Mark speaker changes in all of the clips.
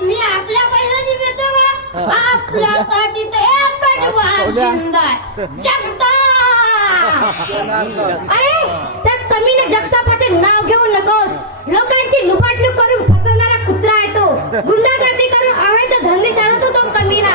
Speaker 1: मी आपल्या बैलाची विधवा आपल्यासाठी अरे त्या तमीने जगतापाचे नाव घेऊन नकोस लोकांची लुपाटलूप करून फसवणारा कुत्रा आहे तो गुंडागर्दी करून अवैध धंदे जाणतो तो कमीना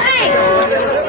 Speaker 2: Hey!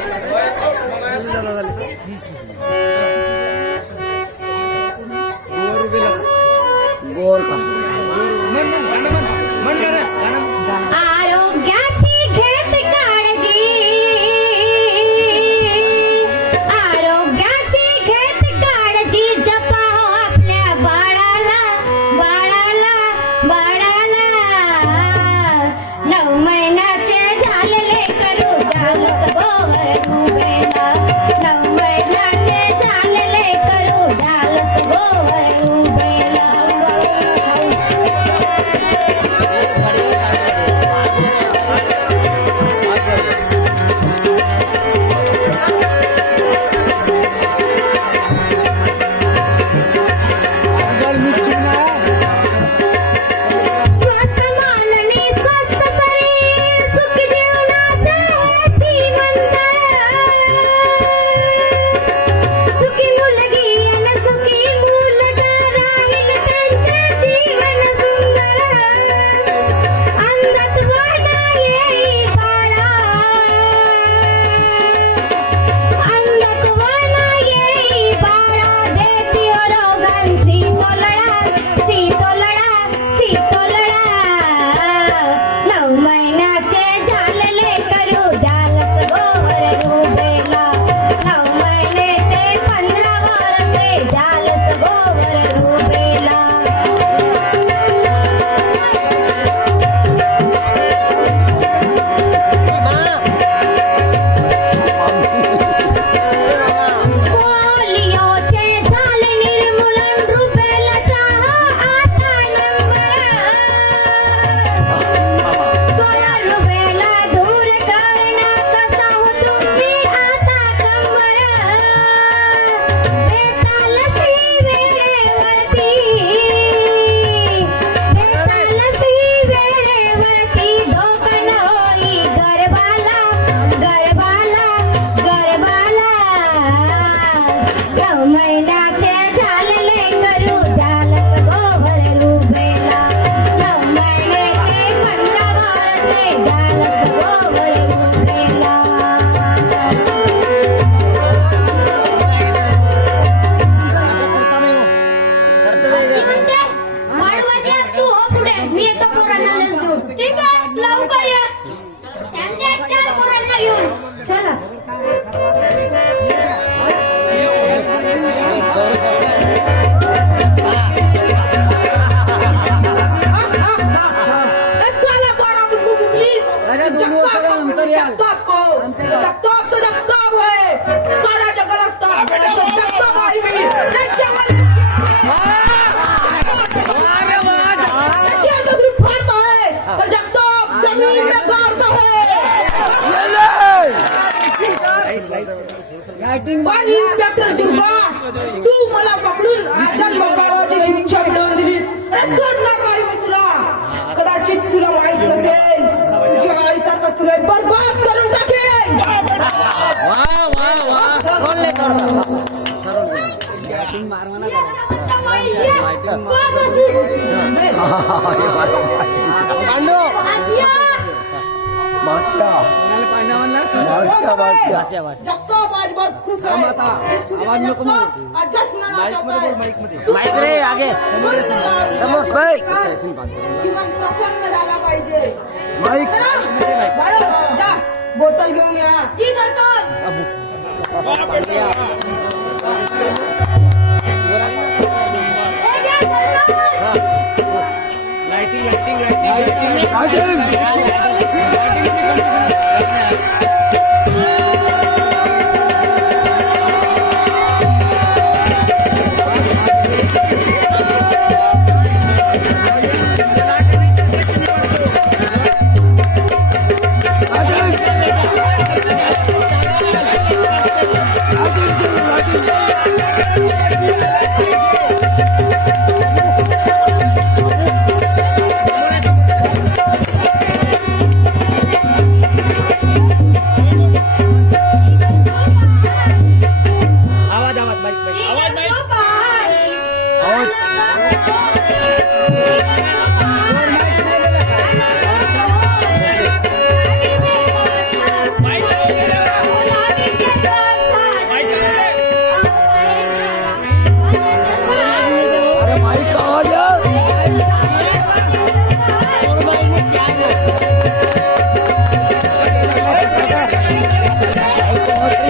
Speaker 3: माईक रे आगे समोर
Speaker 2: माईक माईक बोतल घेऊन या
Speaker 4: जी सरकार
Speaker 2: lighting, lighting, lighting, lighting, lighting, lighting. lighting.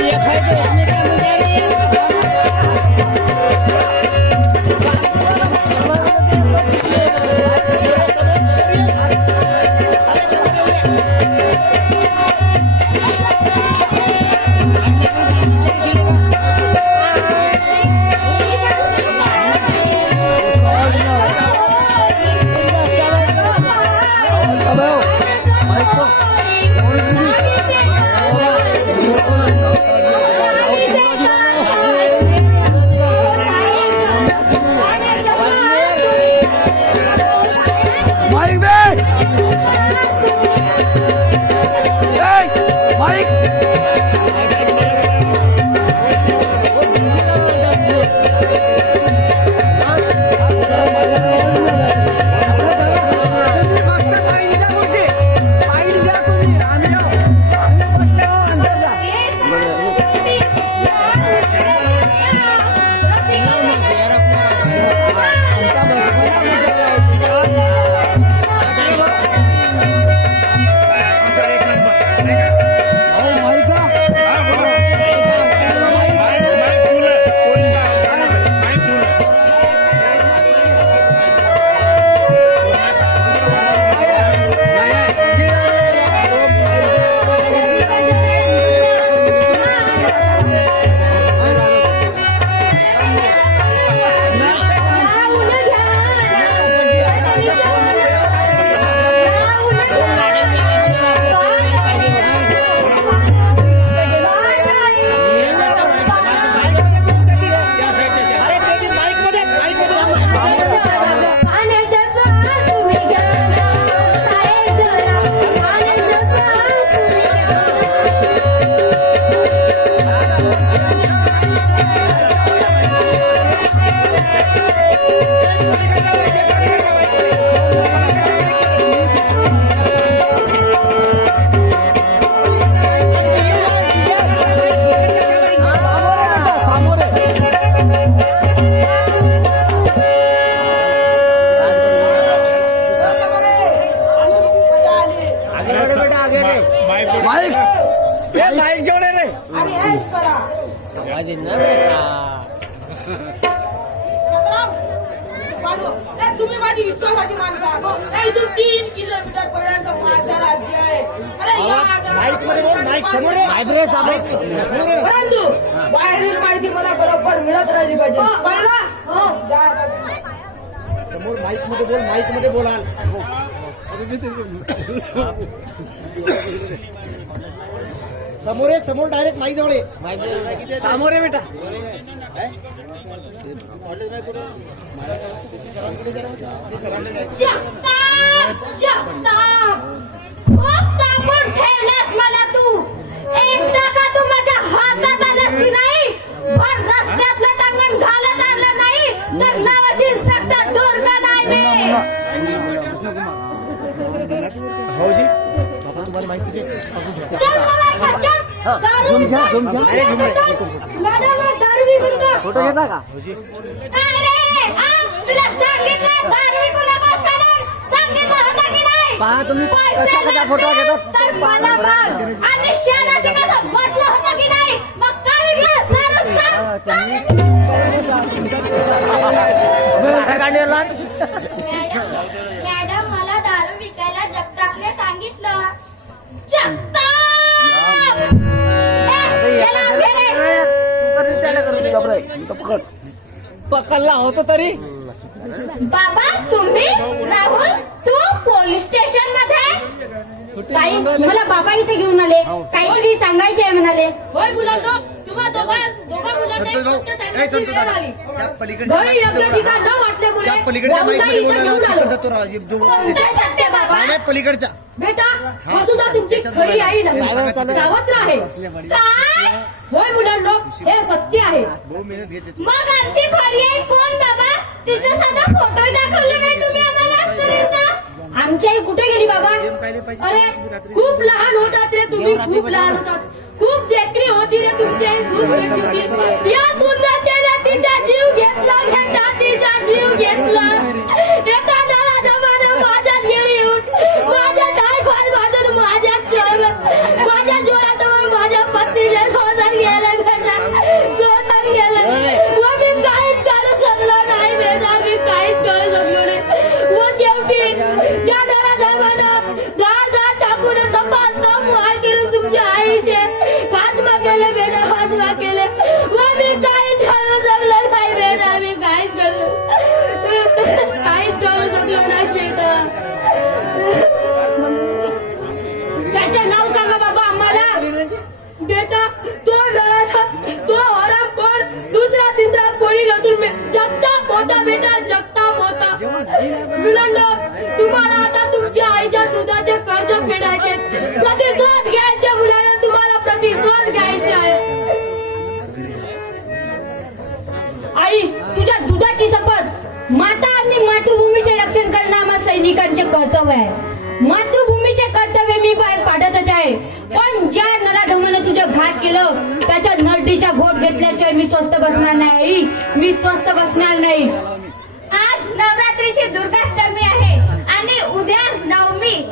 Speaker 2: ये फायदे राहिली पाहिजे. हो, हो. हो.
Speaker 5: समोर माईकमध्ये बोल माईकमध्ये बोलाल. समोर आहे समोर डायरेक्ट माई जवळ आहे
Speaker 4: समोर आहे बेटा.
Speaker 2: मला तू. एकदा का तू माझ्या हातात आलास की नाही? पण रस्त्यातला आणलं नाही तर नावाची इन्स्पेक्टर दुर्गा.
Speaker 4: फोटो घेता का? पहा तुम्ही कशा कशा फोटो घेतात.
Speaker 2: तर मॅडम मला दारू विकायला जगतापने सांगितलं. जगताप.
Speaker 4: पकडला होतो तरी?
Speaker 2: बाबा तुम्ही राहुल तू पोलीस स्टेशनमध्ये मला बाबा इथे घेऊन आले. काहीतरी सांगायचे म्हणाले. होय मुलांनो तुम्हा दोघा दोघा
Speaker 5: संतोष भाऊ. ए संतोष दादा. त्या पलीकडच्या
Speaker 2: योग्य
Speaker 5: बोला.
Speaker 2: वाटल्यामुळे
Speaker 5: माईकमध्ये
Speaker 2: इथं
Speaker 5: बोलायला. तिकडचा तो राजीव जो
Speaker 2: कोणता सत्य बाबा.
Speaker 5: नाही, नाही, पलीकडचा.
Speaker 2: बेटा वसुधा तुमची
Speaker 5: त्याच्यात
Speaker 2: खरी
Speaker 5: बोलायला.
Speaker 2: आई
Speaker 5: ते
Speaker 2: नाही
Speaker 5: सांगा तिथे.
Speaker 2: सावत्र आहे काय? होय मुलांनो हे सत्य आहे.
Speaker 5: भाऊ मेहनत घेते तू.
Speaker 2: मग आमची खरी आई कोण बाबा? तिचा साधा फोटो दाखवला नाही तुम्ही आम्हाला आजपर्यंत? आमची आई कुठे गेली बाबा?
Speaker 5: गेम पाहिजे.
Speaker 2: अरे
Speaker 5: तुम्ही रात्री-
Speaker 2: खूप लहान होतात रे तुम्ही. खूप लहान होतात. खूप देखणी होती रे तुमची आई खूप देखणी होती. या सुंदरतेने तिचा जीव घेतला भेटा तिचा जीव घेतला मुलांना तुम्हाला आता तुमच्या आईच्या दुधाचे कर्ज फेडायचे प्रतिशोध घ्यायचे मुलांना तुम्हाला प्रतिशोध घ्यायचे आहे. आई तुझ्या दुधाची शपथ. माता आणि मातृभूमीचे रक्षण करणं आम्हा सैनिकांचे कर्तव्य आहे. मातृभूमीचे कर्तव्य मी पाठतच आहे. पण ज्या नराधमानं तुझं घात केलं त्याच्या नरडीचा घोट घेतल्याशिवाय मी स्वस्त बसणार नाही आई. मी स्वस्त बसणार नाही. दुर्गाष्टमी आहे. आणि उद्या नवमी.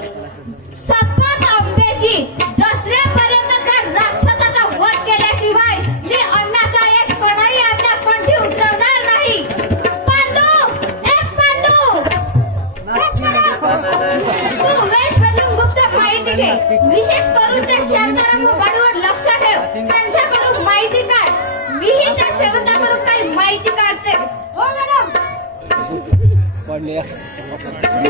Speaker 2: त्याने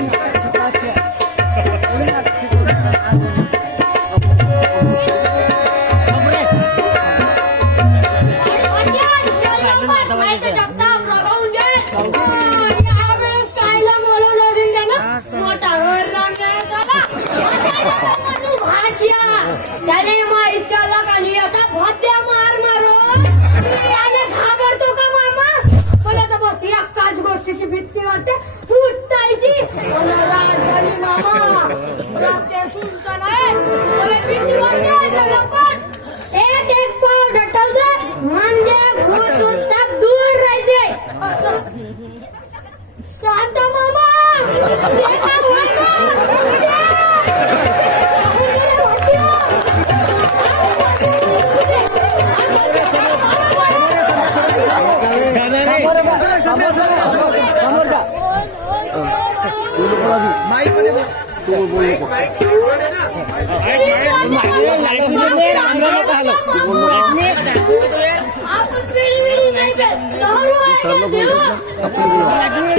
Speaker 2: Sarlo Gold.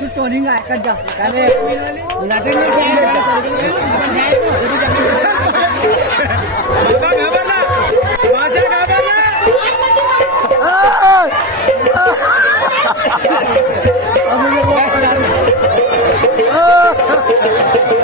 Speaker 2: तू
Speaker 4: टोनी का ऐकत जा अरे नाटक नाही घाबरला
Speaker 2: माझ्या घाबरला
Speaker 4: Oh,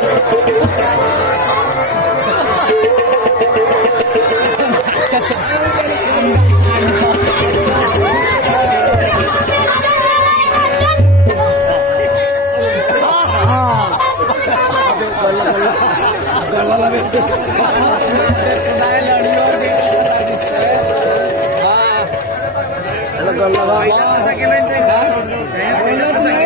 Speaker 4: Vamos a que
Speaker 2: me
Speaker 4: entregaron.
Speaker 2: Vamos a que me entregaron.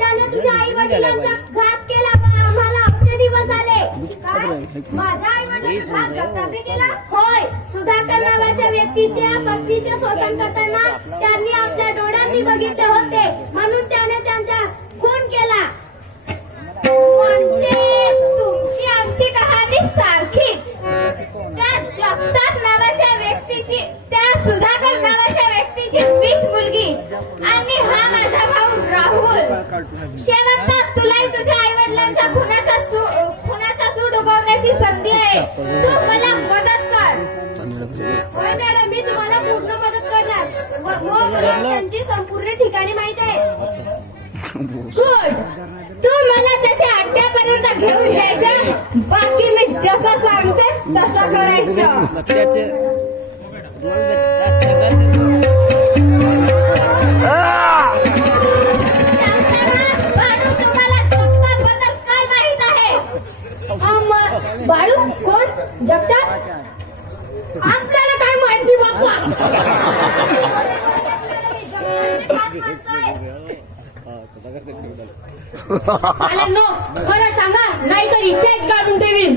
Speaker 2: त्याने तुझ्या आई वडिलांचा घात केला व आम्हाला असे दिवस आले. म्हणून त्याने त्यांचा खून केला. तुमची आमची कहाणी सारखीच. त्या जगतात नावाच्या कोण? जगतात आपल्याला काय माहिती बाप्पा खरं सांगा नाहीतर इथेच काढून ठेवीन.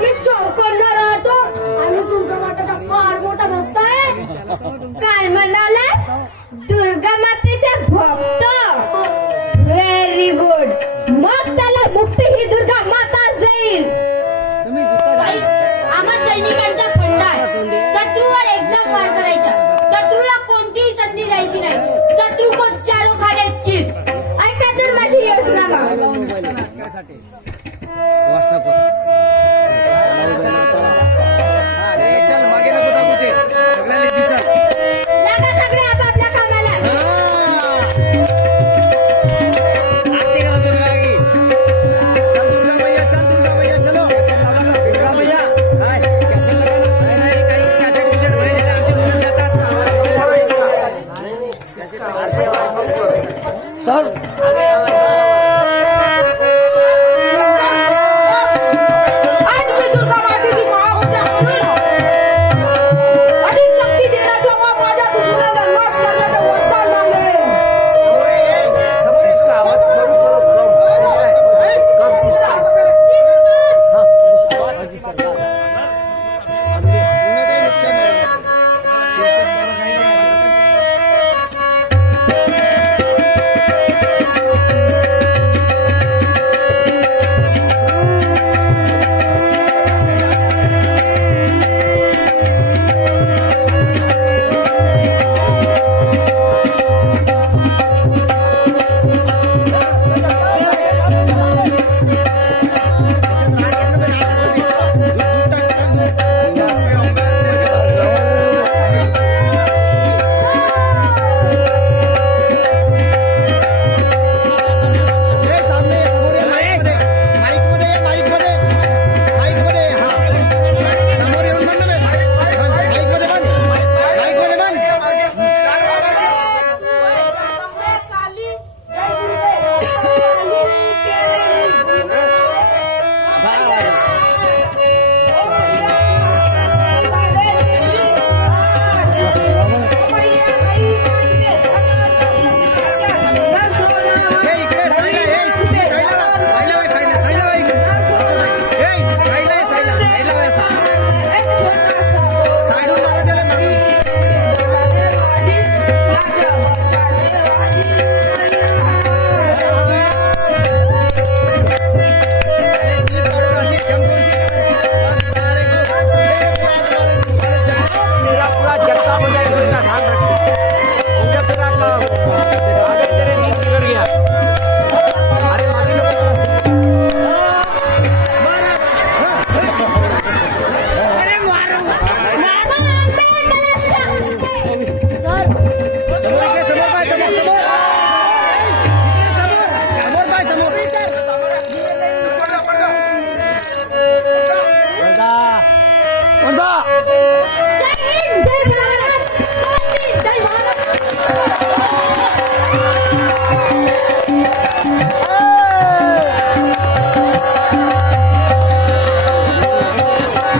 Speaker 6: victory.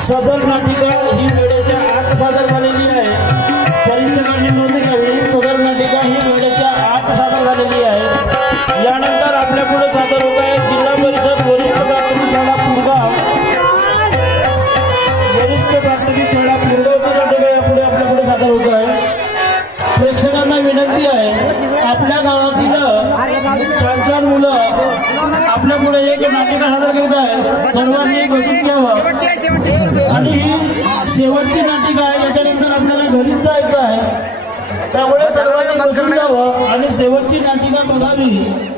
Speaker 6: सदर नाटिका ही जायचं आहे